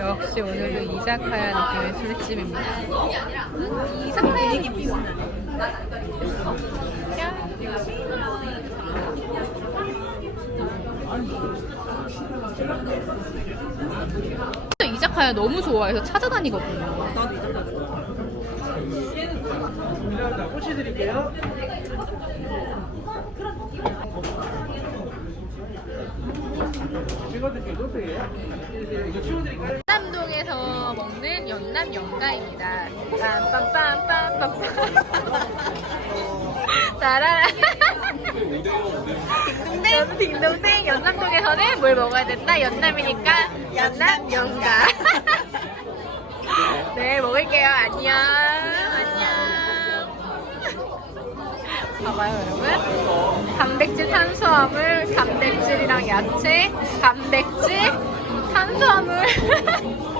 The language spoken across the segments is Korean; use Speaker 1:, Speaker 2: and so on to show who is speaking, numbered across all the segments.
Speaker 1: 역시 오늘도 이자카야 느낌의 술집입니다. 이자카야 느낌. 이자카야 너무 좋아해서 찾아다니거든요.
Speaker 2: 나도 이자카야
Speaker 3: 꽃이 드릴게요.
Speaker 1: 남동에서 먹는 연남 연가입니다. 빰빰빰빰빰빰. 따라라. 딩동댕 딩동댕 연남동에서는 뭘 먹어야 된다? 연남이니까 연남 연가. 네 먹을게요. 안녕. 봐봐요 여러분. 단백질, 탄수화물, 단백질이랑 야채, 단백질, 탄수화물.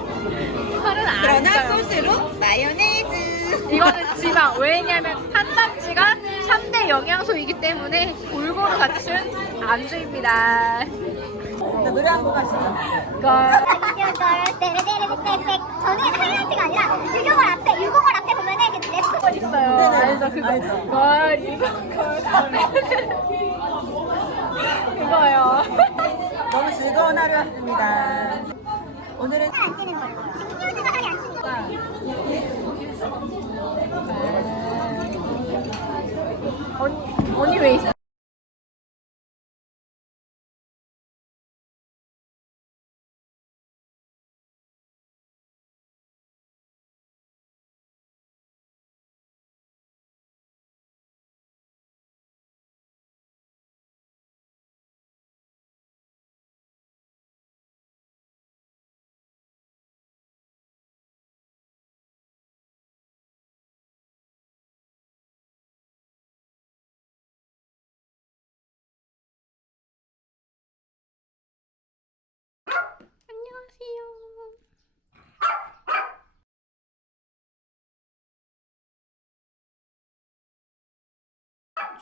Speaker 1: 살은 안
Speaker 2: 그러나
Speaker 1: 쪄요.
Speaker 2: 소스로 마요네즈
Speaker 1: 이거는 지방. 왜냐면 탄단지가 3대 영양소이기 때문에 골고루 갖춘 안주입니다.
Speaker 2: 자, 노래 한 곡 하시죠
Speaker 1: 걸.
Speaker 4: 저는 하이라이트가 아니라 유경월 앞에 유경월 앞에
Speaker 1: 알죠? 그거. 걸, 이거, 걸. 그거요.
Speaker 2: 너무 즐거운 하루였습니다 오늘은
Speaker 4: 안 찌는 걸로 지금 띄워주가 살이 안 찌는 거
Speaker 1: 언니 왜 있어?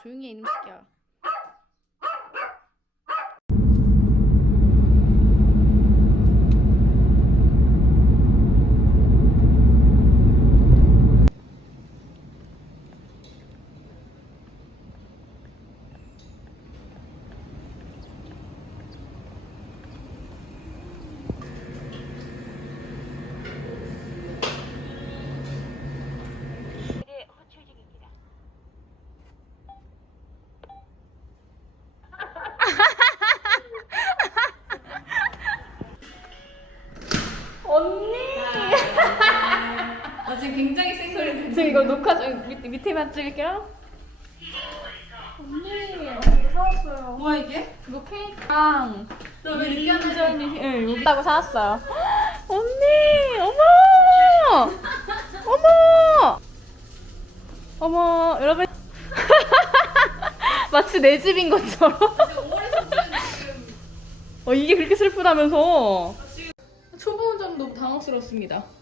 Speaker 1: Suyun yenmiş
Speaker 2: ya. 지금 굉장히 생소해
Speaker 1: 지금 이거 녹화 중 밑, 밑에만 찍을게요. 언니, 언니 사왔어요.
Speaker 2: 뭐야 이게?
Speaker 1: 이거 케이크랑
Speaker 2: 너왜 늦게 하는
Speaker 1: 응, 여기 있다고 사왔어요. 언니, 어머! 어머! 어머, 여러분. 마치 내 집인 것처럼. 어, 이게 그렇게 슬프다면서. 초보 운전 너무 당황스럽습니다.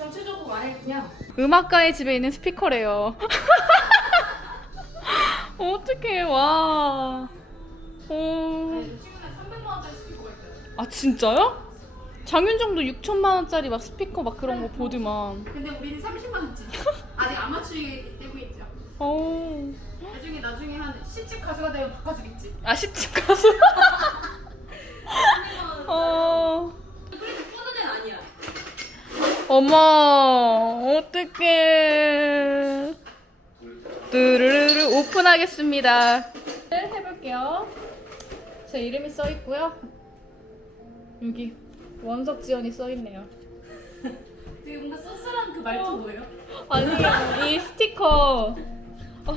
Speaker 2: 전체적으로 안에 그냥
Speaker 1: 음악가의 집에 있는 스피커래요. 어떡해, 와. 어. 아, 진짜요? 장윤정도 6천만 원짜리 막 스피커 막 그런 거 보드만.
Speaker 5: 근데 우리는 30만 원짜리 아직 아마추어이기 때문이죠.
Speaker 1: 어.
Speaker 5: 나중에 나중에 한 10집 가수가 되면 바꿔주겠지.
Speaker 1: 아, 10집 가수? 어.
Speaker 5: 뿌는 애는 아니야.
Speaker 1: 어머, 어떡해. 뚜루루루 오픈하겠습니다. 해볼게요. 제 이름이 써 있고요. 여기 원석 지연이 써 있네요.
Speaker 5: 되게 뭔가 씁쓸한 그 말투 뭐예요?
Speaker 1: 아니, 이 스티커. 어.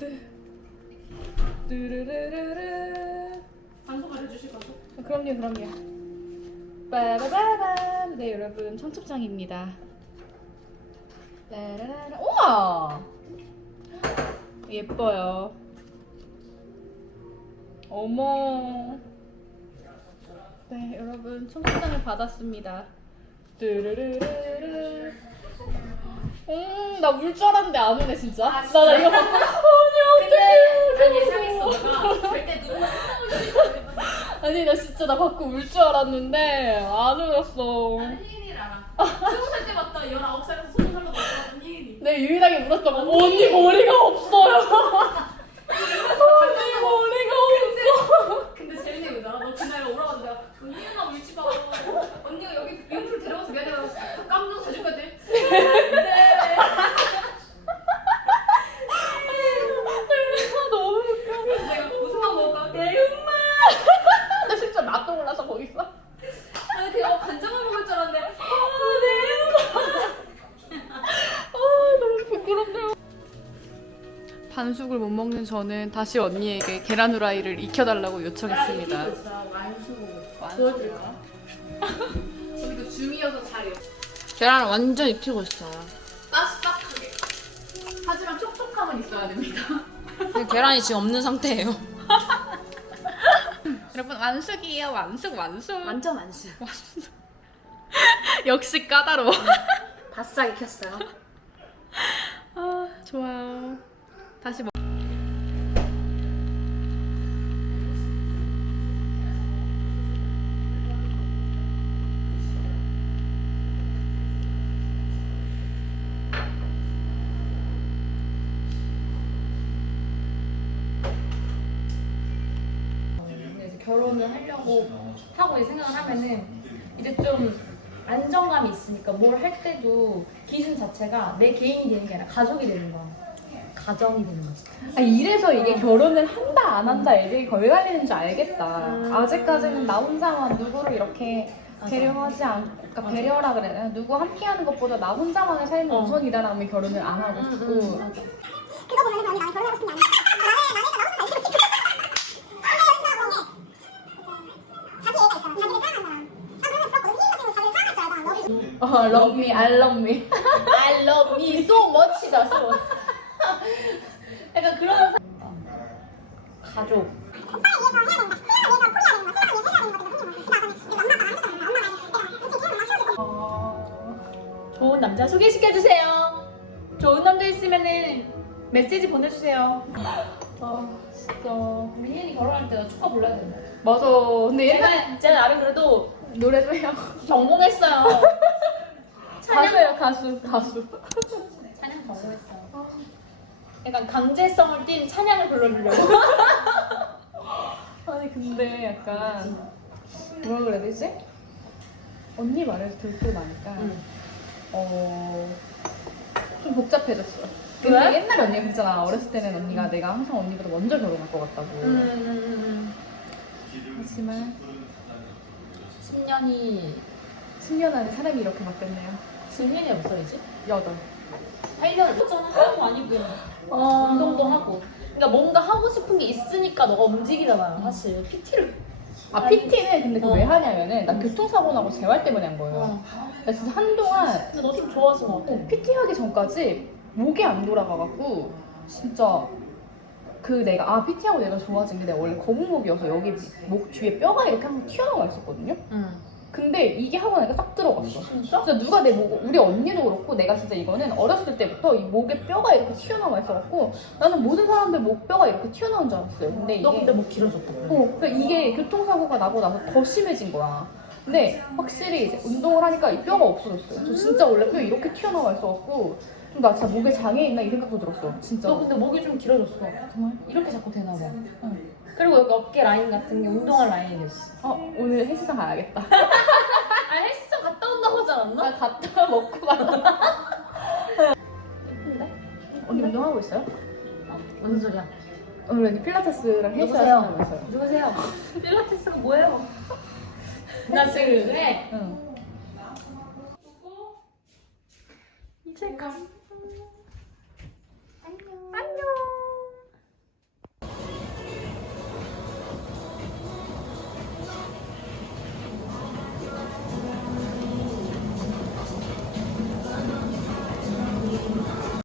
Speaker 1: 뚜- 뚜루루루루.
Speaker 5: 방송 가르쳐주실 거죠?
Speaker 1: 그럼요, 그럼요. 빠바바밤. 네, 여러분, 청첩장입니다. 따라라라. 우와! 예뻐요. 어머. 네, 여러분, 청첩장을 받았습니다. 뚜루루루루. 음, 나울 줄 알았는데 안 오네, 진짜. 나, 나 이거 아니, 어떡해.
Speaker 5: 예상했어. 내가 절대 눈물
Speaker 6: 아니 나 진짜 나 받고 울 줄 알았는데 안 울었어.
Speaker 7: 희인이를 알아. 스무 살 때부터 19살에서 스무 살로 넘어간 희인이.
Speaker 6: 내 유일하게 울었던 건 언니 머리가 없어요. 언니 머리가 없어.
Speaker 7: 근데 재밌는 게 뭐야? 너 그날 오라고 내가 언니가 울지 마. 언니가 여기 미용실 데려가서 미안해. 깜짝 사줄 건데.
Speaker 6: 너무 웃겨.
Speaker 7: 그래서 내가 고생한 먹을까?
Speaker 6: 예윤마. 나도 몰라서 거기서.
Speaker 7: 아니 그냥 간장을 먹을 줄 알았는데.
Speaker 6: 아 너무 부끄럽네요. 반숙을 못 먹는 저는 다시 언니에게 계란 후라이를 익혀달라고 요청했습니다.
Speaker 7: 언니가 줌이어서 잘해요.
Speaker 6: 계란 완전 익히고 있어요.
Speaker 7: 바삭하게. 하지만 촉촉함은 있어야 됩니다.
Speaker 6: 계란이 지금 없는 상태예요. 여러분 완숙이에요. 완숙 완숙.
Speaker 5: 완전 완수.
Speaker 6: 역시 까다로워.
Speaker 5: 바싹 익혔어요.
Speaker 6: 아 좋아요. 다시 먹.
Speaker 5: 결혼을 하려고 하고 생각을 하면은 이제 좀 안정감이 있으니까 뭘 할 때도 기준 자체가 내 개인이 되는 게 아니라 가족이 되는 거야. 가정이 되는 거지.
Speaker 1: 아, 이래서 이게 결혼을 한다 안 한다 애들이 걸 갈리는 줄 알겠다.
Speaker 5: 음.
Speaker 1: 아직까지는 나 혼자만 누구를 이렇게 배려하지 않고, 그러니까 배려라 그래야 되나? 누구 함께하는 것보다 나 혼자만의 삶이
Speaker 5: 어.
Speaker 1: 우선이다라면 결혼을 안 하고
Speaker 5: 음,
Speaker 1: 싶고.
Speaker 4: 그거 보면 언니 나는 결혼하고 싶은 게 아니야. 나는 나는 나 혼자 살고 싶어. 자기 애가 있잖아. 자기를 사랑하는 사람. 아 그러면 그렇고 희인 같은 경우 자기를 사랑할 줄 알잖아. 너무
Speaker 1: 어, love me, I love me.
Speaker 5: I love me so much다 so. 약간 그런 사- 가족.
Speaker 4: 쉬어주고.
Speaker 5: 좋은 남자 소개시켜 주세요. 좋은 남자 있으면은 메시지 보내주세요.
Speaker 1: 아, 진짜.
Speaker 5: 혜인이 결혼할 때나 축하 불러야 된다.
Speaker 1: 맞아. 근데 옛날에
Speaker 5: 제가 제가 나름 그래도
Speaker 1: 노래 좀 해요.
Speaker 5: 성공했어요.
Speaker 1: 가수예요, 가수, 가수.
Speaker 5: 찬양 성공했어요. 약간 강제성을 띤 찬양을 불러주려고.
Speaker 1: 아니, 근데 약간, 뭐라 그래야 되지? 언니 말을 듣고 나니까,
Speaker 5: 응.
Speaker 1: 어, 좀 복잡해졌어. 근데
Speaker 5: 왜?
Speaker 1: 옛날에 언니가 그랬잖아. 어렸을 때는 언니가 내가 항상 언니보다 먼저 결혼할 것 같다고.
Speaker 5: 음,
Speaker 1: 하지만
Speaker 5: 10년이
Speaker 1: 10년 안에 사람이 이렇게 바뀌었네요.
Speaker 5: 혜인이 몇 살이지?
Speaker 1: 여덟.
Speaker 5: 8년을 했잖아. 하나도 아니고
Speaker 1: 어.
Speaker 5: 운동도 하고. 그러니까 뭔가 하고 싶은 게 있으니까 너가 움직이잖아. 사실 PT를.
Speaker 1: 아, PT는 근데 그거
Speaker 5: 어.
Speaker 1: 왜 하냐면은, 나 교통사고 나고 재활 때문에 한 거예요.
Speaker 5: 어.
Speaker 1: 나 진짜 한동안
Speaker 5: 근데 너좀것 같아.
Speaker 1: PT 하기 전까지 목이 안 돌아가갖고 진짜 그 내가 아 PT 하고 내가 좋아진 게 내가 원래 거북목이어서 여기 목 뒤에 뼈가 이렇게 항상 튀어나와 있었거든요.
Speaker 5: 응.
Speaker 1: 근데 이게 하고 나니까 딱 들어갔어.
Speaker 5: 진짜?
Speaker 1: 진짜 누가 내 목, 우리 언니도 그렇고 내가 진짜 이거는 어렸을 때부터 이 목에 뼈가 이렇게 튀어나와 있어갖고 나는 모든 사람들 목뼈가 이렇게 튀어나온 줄 알았어요. 근데 이게
Speaker 5: 너 근데 목 길어졌다.
Speaker 1: 어, 그러니까 이게 교통사고가 나고 나서 더 심해진 거야. 근데 확실히 이제 운동을 하니까 이 뼈가 없어졌어요. 저 진짜 원래 뼈 이렇게 튀어나와 있어갖고 좀 나 진짜 목에 장애 있나 이 생각도 들었어. 진짜.
Speaker 5: 너 근데 목이 좀 길어졌어.
Speaker 1: 정말?
Speaker 5: 이렇게 자꾸 되나 봐.
Speaker 1: 응.
Speaker 5: 그리고 여기 어깨 라인 같은 게 운동할 라인이 됐어.
Speaker 1: 어, 오늘 헬스장 가야겠다.
Speaker 5: 아 헬스장 갔다 온다고 하지 않았나?
Speaker 1: 나 갔다 먹고 가라.
Speaker 5: 예쁜데?
Speaker 1: 언니 운동하고 있어요?
Speaker 5: 무슨 소리야?
Speaker 1: 오늘 여기 필라테스랑 헬스
Speaker 5: 누구세요?
Speaker 1: 하신다면서요?
Speaker 5: 누구세요? 필라테스가 뭐예요? 나 지금 요즘에
Speaker 1: 응.
Speaker 5: 이제 감